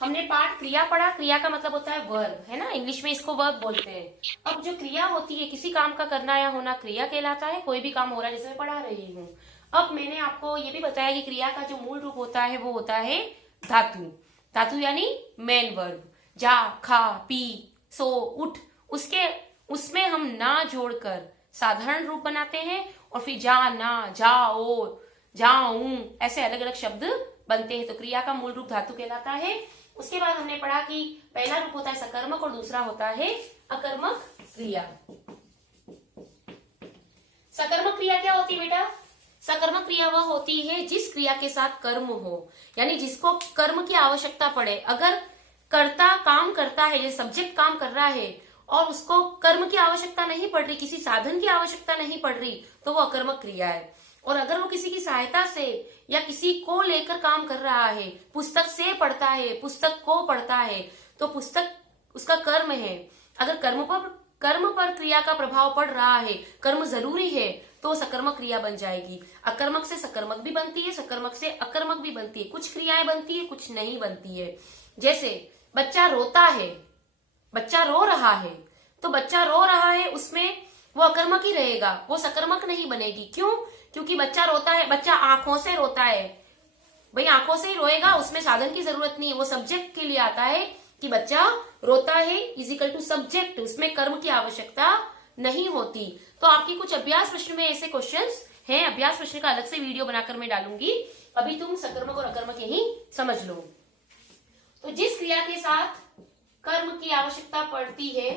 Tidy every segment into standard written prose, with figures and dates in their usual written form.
हमने पाठ क्रिया पढ़ा। क्रिया का मतलब होता है वर्ब, है ना, इंग्लिश में इसको वर्ब बोलते हैं। अब जो क्रिया होती है, किसी काम का करना या होना क्रिया कहलाता है। कोई भी काम हो रहा है, जैसे मैं पढ़ा रही हूँ। अब मैंने आपको ये भी बताया कि क्रिया का जो मूल रूप होता है वो होता है धातु। धातु यानी मेन वर्ब। जा, खा, पी, सो, उठ, उसके उसमें हम ना जोड़कर साधारण रूप बनाते हैं और फिर जाना, जाओ, जाऊं, ऐसे अलग अलग शब्द बनते हैं। तो क्रिया का मूल रूप धातु कहलाता है। उसके बाद हमने पढ़ा कि पहला रूप होता है सकर्मक और दूसरा होता है अकर्मक क्रिया। सकर्मक क्रिया क्या होती है बेटा? सकर्मक क्रिया वह होती है जिस क्रिया के साथ कर्म हो, यानी जिसको कर्म की आवश्यकता पड़े। अगर कर्ता काम करता है, जैसे सब्जेक्ट काम कर रहा है और उसको कर्म की आवश्यकता नहीं पड़ रही, किसी साधन की आवश्यकता नहीं पड़ रही, तो वो अकर्मक क्रिया है। और अगर वो किसी की सहायता से या किसी को लेकर काम कर रहा है, पुस्तक से पढ़ता है, पुस्तक को पढ़ता है, तो पुस्तक उसका कर्म है। अगर कर्म पर क्रिया का प्रभाव पड़ रहा है, कर्म जरूरी है, तो सकर्मक क्रिया बन जाएगी। अकर्मक से सकर्मक भी बनती है, सकर्मक से अकर्मक भी बनती है। कुछ क्रियाएं बनती है, कुछ नहीं बनती है। जैसे बच्चा रोता है, बच्चा रो रहा है, तो बच्चा रो रहा है उसमें वो अकर्मक ही रहेगा, वो सकर्मक नहीं बनेगी। क्यों? क्योंकि बच्चा रोता है, बच्चा आंखों से रोता है, भाई आंखों से ही रोएगा, उसमें साधन की जरूरत नहीं है। वो सब्जेक्ट के लिए आता है कि बच्चा रोता है इजिकल टू सब्जेक्ट, उसमें कर्म की आवश्यकता नहीं होती। तो आपकी कुछ अभ्यास प्रश्न में ऐसे क्वेश्चंस हैं। अभ्यास प्रश्न का अलग से वीडियो बनाकर मैं डालूंगी। अभी तुम सकर्मक और अकर्मक यही समझ लो। तो जिस क्रिया के साथ कर्म की आवश्यकता पड़ती है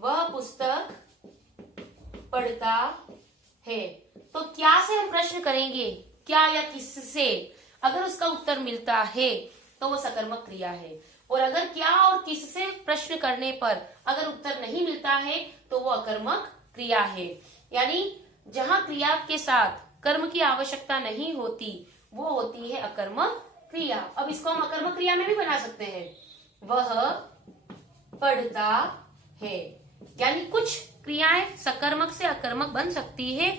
वह पुस्तक पढ़ता है। तो क्या से हम प्रश्न करेंगे, क्या या किससे? अगर उसका उत्तर मिलता है तो वो सकर्मक क्रिया है। और अगर क्या और किससे प्रश्न करने पर अगर उत्तर नहीं मिलता है तो वो अकर्मक क्रिया है। यानी जहां क्रिया के साथ कर्म की आवश्यकता नहीं होती वो होती है अकर्मक क्रिया। अब इसको हम अकर्मक क्रिया में भी बना सकते हैं। वह पढ़ता है, यानी कुछ क्रियाएं सकर्मक से अकर्मक बन सकती है,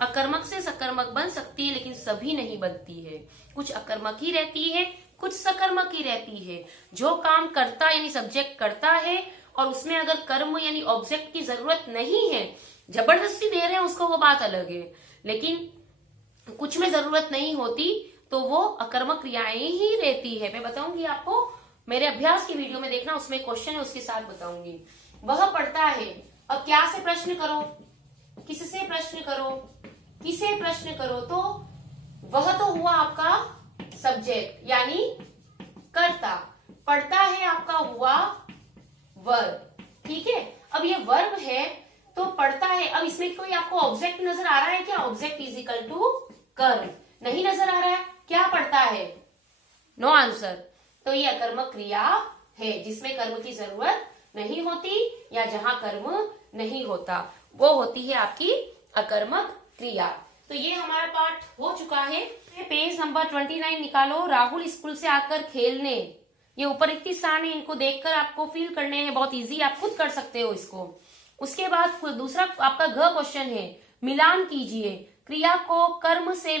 अकर्मक से सकर्मक बन सकती है, लेकिन सभी नहीं बनती है। कुछ अकर्मक ही रहती है, कुछ सकर्मक ही रहती है। जो काम करता यानी सब्जेक्ट करता है और उसमें अगर कर्म यानी ऑब्जेक्ट की जरूरत नहीं है, जबरदस्ती दे रहे हैं उसको, वो बात अलग है। लेकिन कुछ में जरूरत नहीं होती तो वो अकर्मक क्रियाएं ही रहती है। मैं बताऊंगी आपको, मेरे अभ्यास की वीडियो में देखना, उसमें क्वेश्चन है उसके साथ बताऊंगी। वह पढ़ता है। अब क्या से प्रश्न करो, किससे प्रश्न करो, किसे प्रश्न करो, तो वह तो हुआ आपका सब्जेक्ट यानी कर्ता, पढ़ता है आपका हुआ वर्ब। ठीक है, अब ये वर्ब है तो पढ़ता है। अब इसमें कोई आपको ऑब्जेक्ट नजर आ रहा है क्या? ऑब्जेक्ट इज इक्वल टू कर्म नहीं नजर आ रहा है। क्या पढ़ता है? No answer. तो ये अकर्मक क्रिया है जिसमें कर्म की जरूरत नहीं होती या जहां कर्म नहीं होता, वो होती है आपकी अकर्मक क्रिया। तो ये हमारा पाठ हो चुका है। पेज नंबर 29 निकालो। राहुल स्कूल से आकर खेलने, ये ऊपर 31 स्थान है, इनको देखकर आपको फील करने हैं, बहुत इजी, आप खुद कर सकते हो इसको। उसके बाद दूसरा आपका घ क्वेश्चन है, मिलान कीजिए। क्रिया को क्रम से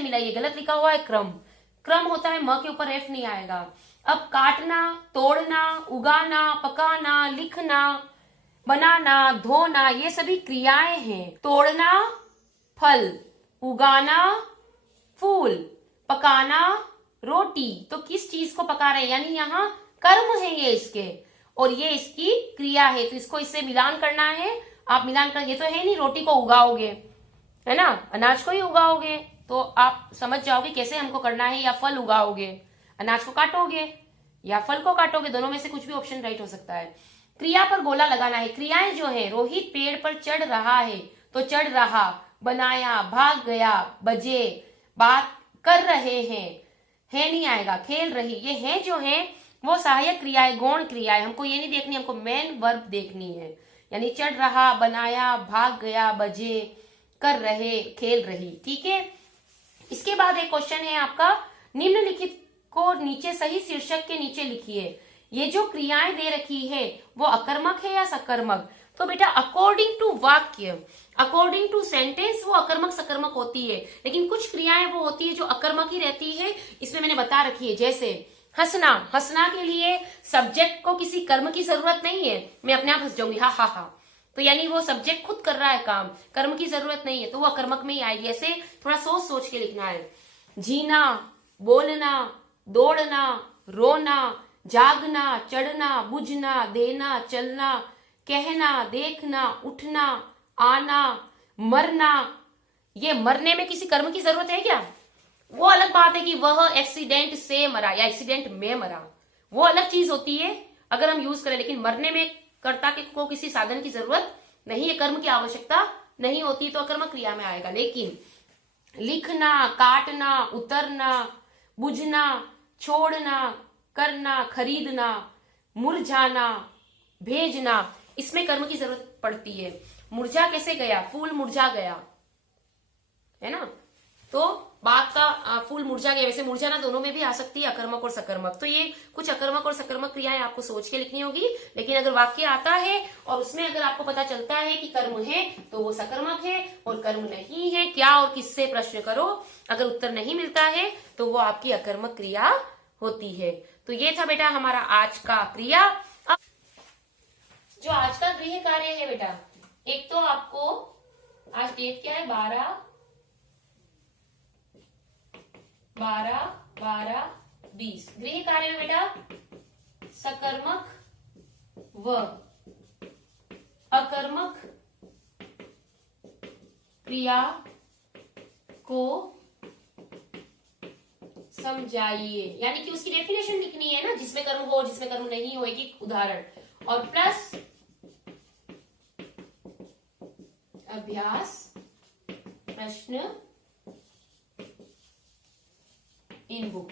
मिलाइए। गलत लिखा हुआ है क्रम, क्रम होता है म के ऊपर एफ नहीं आएगा। अब काटना, तोड़ना, उगाना, पकाना, लिखना, बनाना, धोना, ये सभी क्रियाएं हैं। तोड़ना फल, उगाना फूल, पकाना रोटी। तो किस चीज को पका रहे हैं, यानी यहाँ कर्म है ये इसके, और ये इसकी क्रिया है। तो इसको इससे मिलान करना है। आप मिलान कर, ये तो है नहीं रोटी को उगाओगे, है ना, अनाज को ही उगाओगे, तो आप समझ जाओगे कैसे हमको करना है। या फल उगाओगे, अनाज को काटोगे या फल को काटोगे, दोनों में से कुछ भी ऑप्शन राइट हो सकता है। क्रिया पर गोला लगाना है। क्रियाएं जो है, रोहित पेड़ पर चढ़ रहा है तो चढ़ रहा, बनाया, भाग गया, बजे, बात कर रहे हैं, है नहीं आएगा, खेल रही, ये है जो है वो सहायक क्रिया है, गौण क्रिया है। हमको ये नहीं देखनी, हमको मेन वर्ब देखनी है। यानी चढ़ रहा, बनाया, भाग गया, बजे, कर रहे, खेल रही। ठीक है, इसके बाद एक क्वेश्चन है आपका, निम्नलिखित को नीचे सही शीर्षक के नीचे लिखिए। ये जो क्रियाएं दे रखी है वो अकर्मक है या सकर्मक? तो बेटा अकॉर्डिंग टू वाक्य, अकॉर्डिंग टू सेंटेंस वो अकर्मक सकर्मक होती है, लेकिन कुछ क्रियाएं वो होती है जो अकर्मक ही रहती है। इसमें मैंने बता रखी है, जैसे हंसना, हंसना के लिए सब्जेक्ट को किसी कर्म की जरूरत नहीं है, मैं अपने आप हंस जाऊंगी हा हा हा, तो यानी वो सब्जेक्ट खुद कर रहा है काम, कर्म की जरूरत नहीं है, तो वो अकर्मक में ही आएगी। ऐसे थोड़ा सोच सोच के लिखना है। जीना, बोलना, दौड़ना, रोना, जागना, चढ़ना, बुझना, देना, चलना, कहना, देखना, उठना, आना, मरना। ये मरने में किसी कर्म की जरूरत है क्या? वो अलग बात है कि वह एक्सीडेंट से मरा या एक्सीडेंट में मरा, वो अलग चीज होती है अगर हम यूज करें, लेकिन मरने में कर्ता को किसी साधन की जरूरत नहीं है, कर्म की आवश्यकता नहीं होती, तो अकर्मक क्रिया में आएगा। लेकिन लिखना, काटना, उतरना, बुझना, छोड़ना, करना, खरीदना, मुरझाना, भेजना, इसमें कर्म की जरूरत पड़ती है। मुरझा कैसे गया? फूल मुरझा गया, है ना, तो बाग का फूल मुरझा गया, वैसे मुरझाना दोनों में भी आ सकती है, अकर्मक और सकर्मक। तो ये कुछ अकर्मक और सकर्मक क्रियाएं आपको सोच के लिखनी होगी, लेकिन अगर वाक्य आता है और उसमें अगर आपको पता चलता है कि कर्म है तो वो सकर्मक है, और कर्म नहीं है क्या और किससे प्रश्न करो, अगर उत्तर नहीं मिलता है तो वो आपकी अकर्मक क्रिया होती है। तो ये था बेटा हमारा आज का क्रिया। अब जो आज का गृह कार्य है बेटा, एक तो आपको आज डेट क्या है, 12/12/20। गृह कार्य में बेटा सकर्मक व अकर्मक क्रिया को समझाइए, यानी कि उसकी डेफिनेशन लिखनी है ना, जिसमें कर्म हो जिसमें कर्म नहीं हो, एक उदाहरण, और प्लस अभ्यास प्रश्न इन बुक।